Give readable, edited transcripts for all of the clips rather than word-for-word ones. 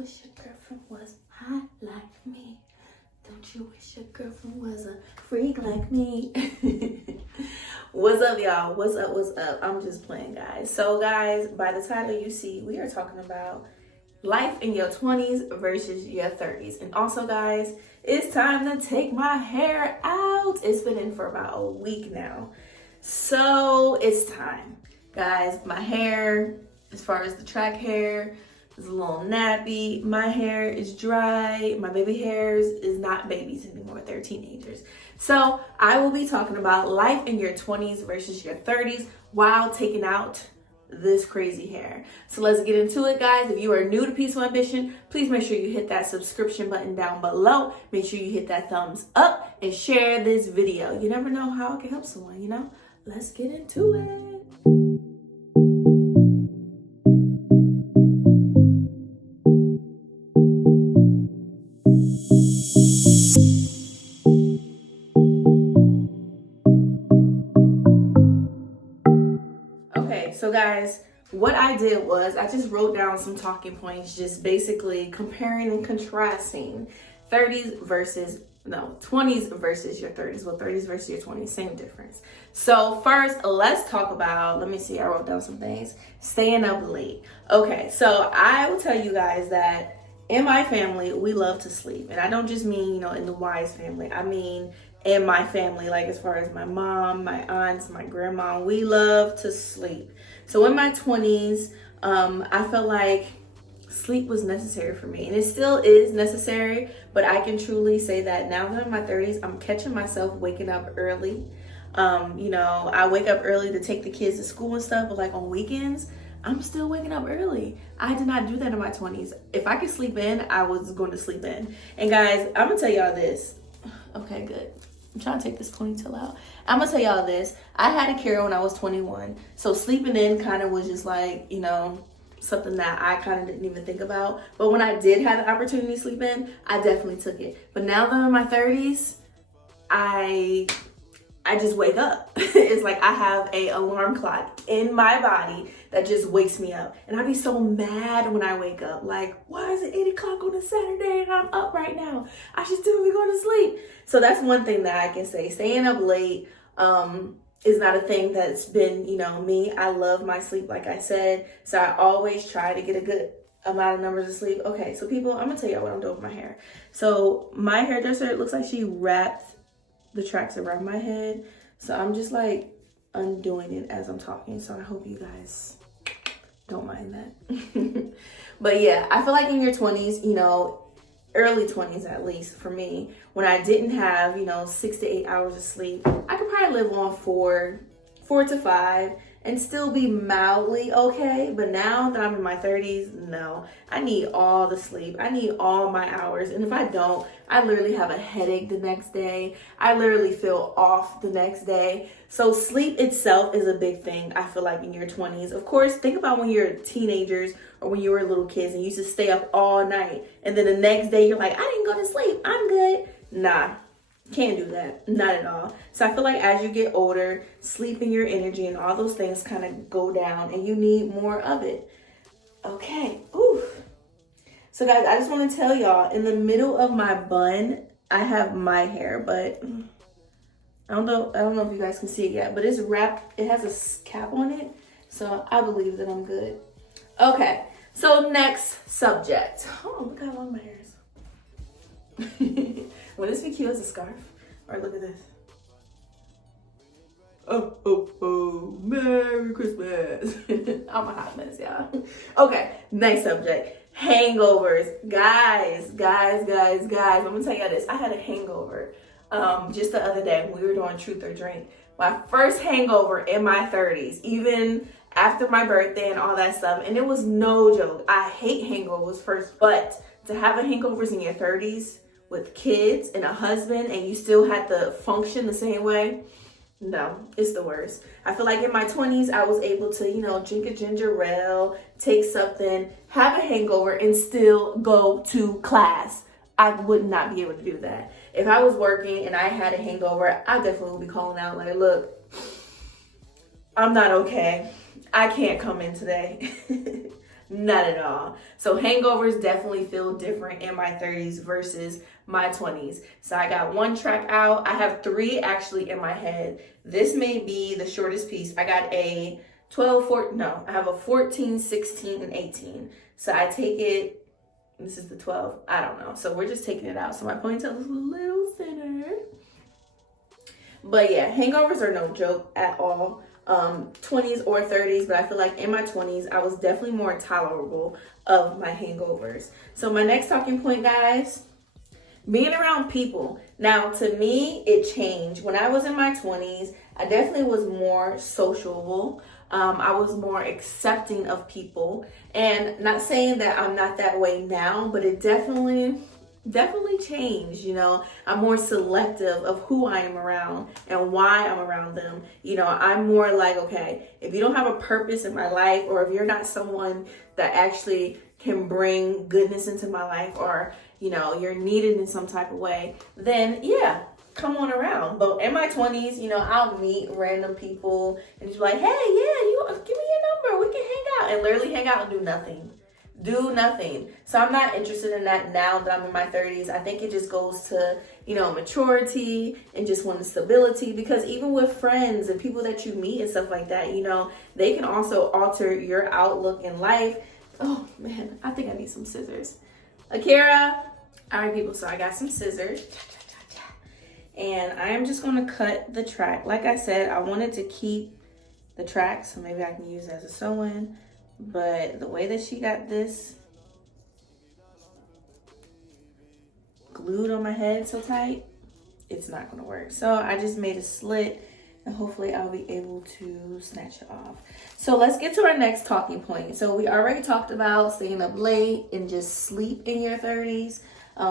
wish your girlfriend was hot like me? Don't you wish your girlfriend was a freak like me? What's up, y'all? What's up? What's up? I'm just playing, guys. So, guys, by the title you see, we are talking about life in your 20s versus your 30s. And also, guys, it's time to take my hair out. It's been in for about a week now. So, it's time. Guys, my hair, as far as the track hair, is a little nappy. My hair is dry. My baby hairs is not babies anymore. They're teenagers. So I will be talking about life in your 20s versus your 30s while taking out this crazy hair. So let's get into it, guys. If you are new to Peaceful Ambition, please make sure you hit that subscription button down below. Make sure you hit that thumbs up and share this video. You never know how it can help someone, you know? Let's get into it. So guys, what I did was I just wrote down some talking points, just basically comparing and contrasting 20s versus your 30s. Well, 30s versus your 20s, same difference. So first, let's talk about, let me see, I wrote down some things. Staying up late. Okay, so I will tell you guys that in my family, we love to sleep. And I don't just mean, in the Wise family. I mean in my family, like as far as my mom, my aunts, my grandma, we love to sleep. So in my 20s, I felt like sleep was necessary for me. And it still is necessary, but I can truly say that now that I'm in my 30s, I'm catching myself waking up early. I wake up early to take the kids to school and stuff, but like on weekends, I'm still waking up early. I did not do that in my 20s. If I could sleep in, I was going to sleep in. And guys, I'm going to tell y'all this. Okay, good. I'm trying to take this ponytail out. I'm going to tell y'all this. I had Akira when I was 21. So sleeping in kind of was just like, something that I kind of didn't even think about. But when I did have the opportunity to sleep in, I definitely took it. But now that I'm in my 30s, I just wake up. It's like I have a alarm clock in my body that just wakes me up. And I'd be so mad when I wake up. Like, why is it 8 o'clock on a Saturday and I'm up right now? I should still be going to sleep. So that's one thing that I can say. Staying up late is not a thing that's been, me. I love my sleep, like I said. So I always try to get a good amount of numbers of sleep. Okay, so people, I'm going to tell y'all what I'm doing with my hair. So my hairdresser, it looks like she wrapped the tracks around my head. So I'm just like undoing it as I'm talking. So I hope you guys don't mind that. But yeah, I feel like in your 20s, early 20s at least for me, when I didn't have, 6 to 8 hours of sleep, I could probably live on 4 to 5 and still be mildly okay. But now that I'm in my 30s, no, I need all the sleep. I need all my hours. And if I don't, I literally have a headache the next day. I literally feel off the next day. So sleep itself is a big thing, I feel like, in your 20s. Of course, think about when you're teenagers or when you were little kids and you used to stay up all night. And then the next day you're like, I didn't go to sleep. I'm good. Nah. Can't do that. Not at all. So I feel like as you get older, sleep and your energy and all those things kind of go down and you need more of it. Okay. Ooh. So guys, I just want to tell y'all, in the middle of my bun, I have my hair, but I don't know if you guys can see it yet, but it's wrapped. It has a cap on it. So I believe that I'm good. Okay. So next subject. Oh, look how long my hair is. Would this be cute as a scarf? Or look at this. Oh, Merry Christmas. I'm a hot mess, y'all. Okay, next subject. Hangovers. Guys. I'm gonna tell you this. I had a hangover just the other day when we were doing Truth or Drink. My first hangover in my 30s, even after my birthday and all that stuff. And it was no joke. I hate hangovers first, but to have a hangovers in your 30s, with kids and a husband and you still had to function the same way, no, it's the worst. I feel like in my 20s, I was able to, drink a ginger ale, take something, have a hangover, and still go to class. I would not be able to do that. If I was working and I had a hangover, I definitely would be calling out like, look, I'm not okay. I can't come in today. Not at all. So hangovers definitely feel different in my 30s versus my 20s. So I got one track out. I have 3 actually in my head. This may be the shortest piece. I got a 12, 14, no, I have a 14, 16, and 18. So I take it, this is the 12, I don't know. So we're just taking it out. So my ponytail is a little thinner. But yeah, hangovers are no joke at all. 20s or 30s, but I feel like in my 20s, I was definitely more tolerable of my hangovers. So my next talking point, guys, being around people. Now, to me, it changed. When I was in my 20s, I definitely was more sociable. I was more accepting of people. And not saying that I'm not that way now, but it definitely changed. You know, I'm more selective of who I am around and why I'm around them. You know, I'm more like, okay, if you don't have a purpose in my life, or if you're not someone that actually can bring goodness into my life, or, you know, you're needed in some type of way, then yeah, come on around. But in my 20s, you know, I'll meet random people and just be like, hey, yeah, you give me your number, we can hang out, and literally hang out and do nothing. So I'm not interested in that now that I'm in my 30s. I think it just goes to, you know, maturity and just wanting stability, because even with friends and people that you meet and stuff like that, you know, they can also alter your outlook in life. Oh man, I think I need some scissors. Akira. All right, people, so I got some scissors. And I am just going to cut the track. Like I said, I wanted to keep the track, so maybe I can use it as a sew-in. But the way that she got this glued on my head so tight, it's not gonna work. So I just made a slit, and hopefully I'll be able to snatch it off. So let's get to our next talking point. So we already talked about staying up late and just sleep in your 30s.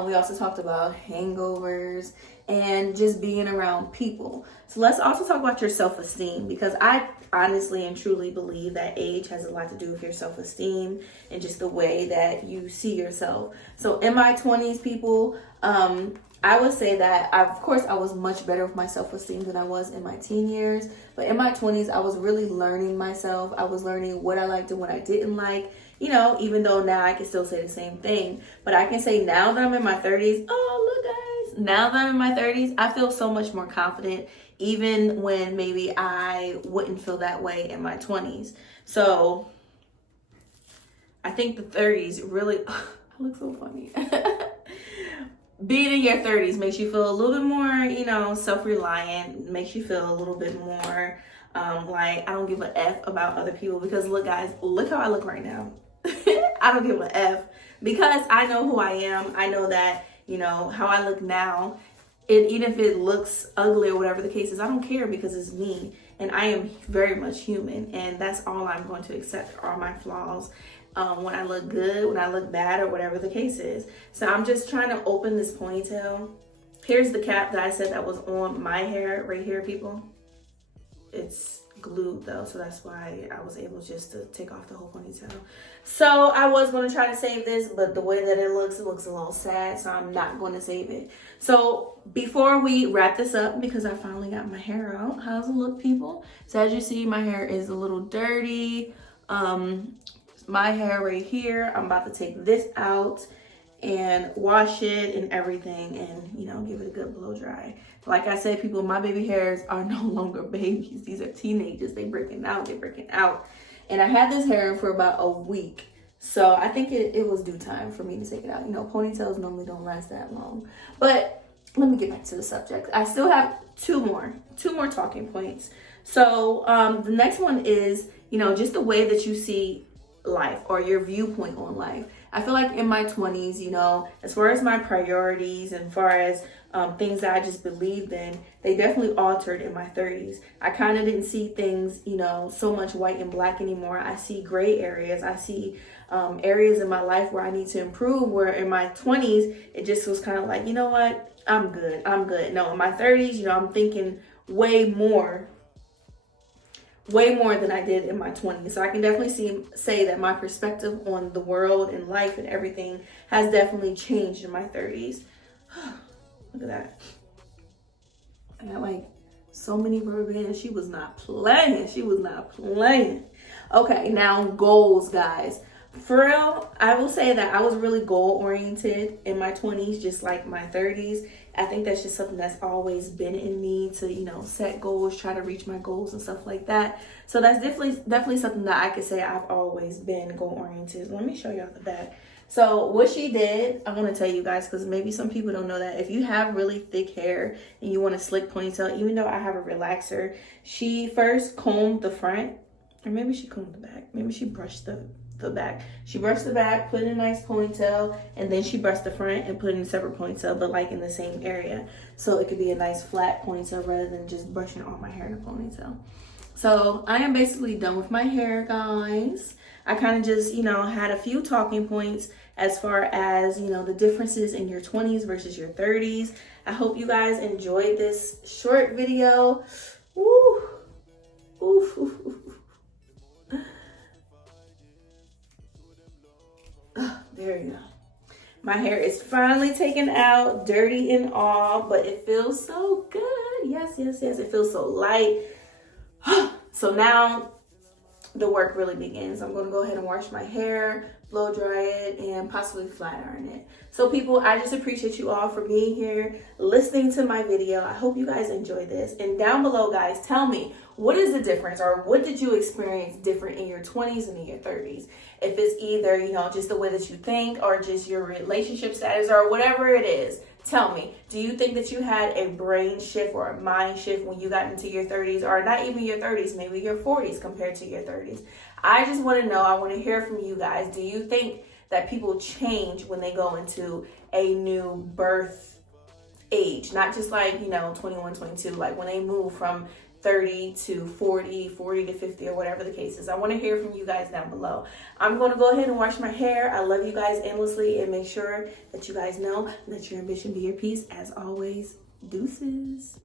We also talked about hangovers and just being around people. So let's also talk about your self-esteem, because I honestly and truly believe that age has a lot to do with your self-esteem and just the way that you see yourself. So in my 20s, people, I would say that of course I was much better with my self-esteem than I was in my teen years. But in my 20s, I was really learning myself. I was learning what I liked and what I didn't like. You know, even though now I can still say the same thing. But I can say now that I'm in my 30s, oh, look guys, now that I'm in my 30s, I feel so much more confident, even when maybe I wouldn't feel that way in my 20s. So I think the 30s really, I look so funny. Being in your 30s makes you feel a little bit more, you know, self-reliant, makes you feel a little bit more like I don't give a F about other people. Because look guys, look how I look right now. I don't give a F, because I know who I am. I know that, you know, how I look now, even if it looks ugly or whatever the case is, I don't care, because it's me and I am very much human, and that's all I'm going to accept are my flaws. When I look good, when I look bad, or whatever the case is. So I'm just trying to open this ponytail. Here's the cap that I said that was on my hair right here, people. It's glued though, so that's why I was able just to take off the whole ponytail. So I was going to try to save this, but the way that it looks a little sad, so I'm not going to save it. So before we wrap this up, because I finally got my hair out, how's it look, people? So as you see, my hair is a little dirty. My hair right here, I'm about to take this out and wash it and everything, and, you know, give it a good blow dry. Like I said, people, my baby hairs are no longer babies. These are teenagers. They're breaking out. And I had this hair for about a week. So I think it was due time for me to take it out. You know, ponytails normally don't last that long. But let me get back to the subject. I still have two more talking points. So the next one is, you know, just the way that you see life, or your viewpoint on life. I feel like in my 20s, you know, as far as my priorities and far as things that I just believed in, they definitely altered in my 30s. I kind of didn't see things, you know, so much white and black anymore. I see gray areas. I see areas in my life where I need to improve, where in my 20s, it just was kind of like, you know what, I'm good. No, in my 30s, you know, I'm thinking way more than I did in my 20s. So I can definitely say that my perspective on the world and life and everything has definitely changed in my 30s. Look at that. I got like so many rubber bands. She was not playing. Okay, now goals, guys. For real, I will say that I was really goal oriented in my 20s, just like my 30s. I think that's just something that's always been in me to, set goals, try to reach my goals and stuff like that. So that's definitely something that I could say I've always been goal oriented. Let me show y'all the back. So what she did, I want to tell you guys, because maybe some people don't know that if you have really thick hair and you want a slick ponytail, even though I have a relaxer, she first combed the front, or maybe she combed the back. Maybe she brushed the back. She brushed the back, put in a nice ponytail, and then she brushed the front and put in a separate ponytail, but like in the same area. So it could be a nice flat ponytail rather than just brushing all my hair in a ponytail. So I am basically done with my hair, guys. I kind of just, had a few talking points as far as, the differences in your 20s versus your 30s. I hope you guys enjoyed this short video. Woo. Oof, oof, oof. There you go. My hair is finally taken out, dirty and all, but it feels so good. Yes, yes, yes. It feels so light. So now the work really begins. I'm going to go ahead and wash my hair, blow dry it, and possibly flat iron it. So people, I just appreciate you all for being here, listening to my video. I hope you guys enjoyed this. And down below, guys, tell me, what is the difference, or what did you experience different in your 20s and in your 30s? If it's either, just the way that you think, or just your relationship status, or whatever it is, tell me, do you think that you had a brain shift or a mind shift when you got into your 30s, or not even your 30s, maybe your 40s compared to your 30s? I just want to know, I want to hear from you guys. Do you think that people change when they go into a new birth age? Not just like, 21, 22, like when they move from 30 to 40, 40 to 50, or whatever the case is. I want to hear from you guys down below. I'm going to go ahead and wash my hair. I love you guys endlessly, and make sure that you guys know that your ambition be your peace. As always, deuces.